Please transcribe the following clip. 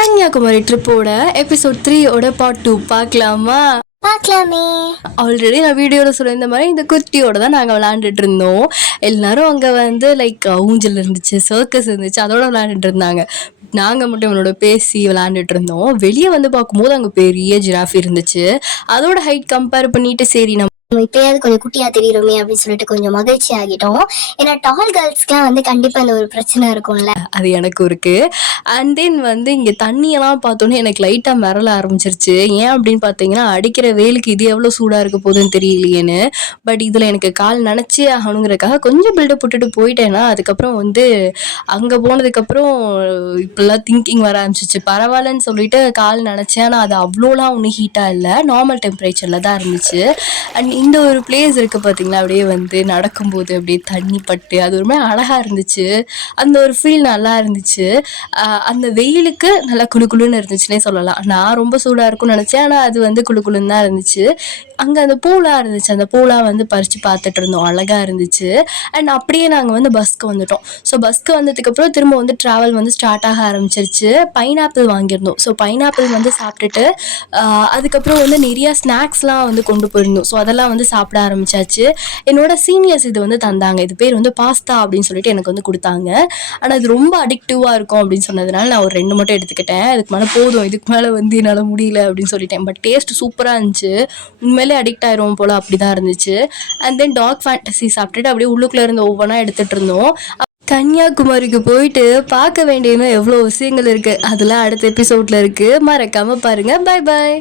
Kanyakumari ட்ரிப்போட episode 3 part 2 பார்க்கலாமே. Already நான் வீடியோவில் சொல்லியிருந்த மாதிரி இந்த குர்த்தியோட தான் நாங்கள் விளையாண்டுட்டு இருந்தோம். எல்லாரும் அங்கே வந்து லைக் ஊஞ்சல் இருந்துச்சு, சர்க்கஸ் இருந்துச்சு, அதோட விளையாண்டுட்டு இருந்தாங்க. நாங்கள் மட்டும் இவனோட பேசி விளையாண்டுட்டு இருந்தோம். வெளியே வந்து பார்க்கும்போது அங்கே பெரிய ஜிராஃபி இருந்துச்சு. அதோட ஹைட் கம்பேர் பண்ணிட்டு சரி நம்ம இப்பயாவது கொஞ்சம் குட்டியா தெரியுமே அப்படின்னு சொல்லிட்டு கொஞ்சம் மகிழ்ச்சி ஆகிட்டோம். ஏன்னா டால் கேர்ள்ஸ்க்குலாம் வந்து கண்டிப்பா இந்த ஒரு பிரச்சனை இருக்கும்ல, அது எனக்கும் இருக்கு. அண்ட் தென் வந்து இங்கே தண்ணியெல்லாம் பார்த்தோன்னே எனக்கு லைட்டாக மிரள ஆரம்பிச்சிருச்சு. ஏன் அப்படின்னு பார்த்தீங்கன்னா அடிக்கிற வெயிலுக்கு இது எவ்வளோ சூடாக இருக்க போகுதுன்னு தெரியலையேன்னு. பட் இதில் எனக்கு கால் நனைச்சே ஆகணுங்கிறதுக்காக கொஞ்சம் பில்டப் போட்டுட்டு போயிட்டேன்னா அதுக்கப்புறம் வந்து அங்கே போனதுக்கப்புறம் இப்படிலாம் திங்கிங் வர ஆரம்பிச்சிச்சு. பரவாயில்லன்னு சொல்லிட்டு கால் நனைச்சேன். ஆனால் அது அவ்வளோலாம் ஒன்றும் ஹீட்டாக இல்லை, நார்மல் டெம்பரேச்சரில் தான் இருந்துச்சு. அண்ட் இந்த ஒரு பிளேஸ் இருக்குது பார்த்தீங்களா, அப்படியே வந்து நடக்கும்போது அப்படியே தண்ணி பட்டு அது ஒரு மாதிரி அழகாக இருந்துச்சு. அந்த ஒரு ஃபீல் நல்லா இருந்துச்சு. அந்த வெயிலுக்கு நல்லா குளுன்னு இருந்துச்சுன்னே சொல்லலாம். நான் ரொம்ப சூடாக இருக்கும்னு நினச்சேன், ஆனால் அது வந்து குளுன்னு தான் இருந்துச்சு. அங்கே அந்த பூலாக இருந்துச்சு, அந்த பூலாக வந்து பறித்து பார்த்துட்டு இருந்தோம், அழகாக இருந்துச்சு. அண்ட் அப்படியே நாங்கள் வந்து பஸ்க்கு வந்துட்டோம். ஸோ பஸ்க்கு வந்ததுக்கப்புறம் திரும்ப வந்து ட்ராவல் வந்து ஸ்டார்ட் ஆக ஆரம்பிச்சிருச்சு. பைனாப்பிள் வாங்கியிருந்தோம். ஸோ பைனாப்பிள் வந்து சாப்பிட்டுட்டு அதுக்கப்புறம் வந்து நிறையா ஸ்நாக்ஸ்லாம் வந்து கொண்டு போயிருந்தோம். ஸோ அதெல்லாம் வந்து சாப்பிட ஆரம்பிச்சாச்சு. என்னோட சீனியர்ஸ் இது வந்து தந்தாங்க. இது பேர் வந்து பாஸ்தா அப்படின்னு சொல்லிட்டு எனக்கு வந்து கொடுத்தாங்க. ஆனால் இது ரொம்ப அடிக்டிவாக இருக்கும் அப்படின்னு சொன்னதுனால நான் ஒரு 2 மட்டும் எடுத்துக்கிட்டேன். இதுக்கு மேலே போதும், இதுக்கு மேலே வந்து என்னால் முடியல அப்படின்னு சொல்லிட்டேன். பட் டேஸ்ட் சூப்பராக இருந்துச்சு. உண்மையிலே அடிக்ட் ஆயிரும் போல் அப்படி தான் இருந்துச்சு. அண்ட் தென் டாக் ஃபேண்டசி சாப்பிட்டுட்டு அப்படியே உள்ளுக்குள்ளே இருந்து ஒவ்வொன்றா எடுத்துகிட்டு இருந்தோம். கன்னியாகுமரிக்கு போயிட்டு பார்க்க வேண்டிய எவ்வளோ விஷயங்கள் இருக்குது, அதெல்லாம் அடுத்த எபிசோடில் இருக்குது. மறக்காமல் பாருங்கள். பாய் பாய்.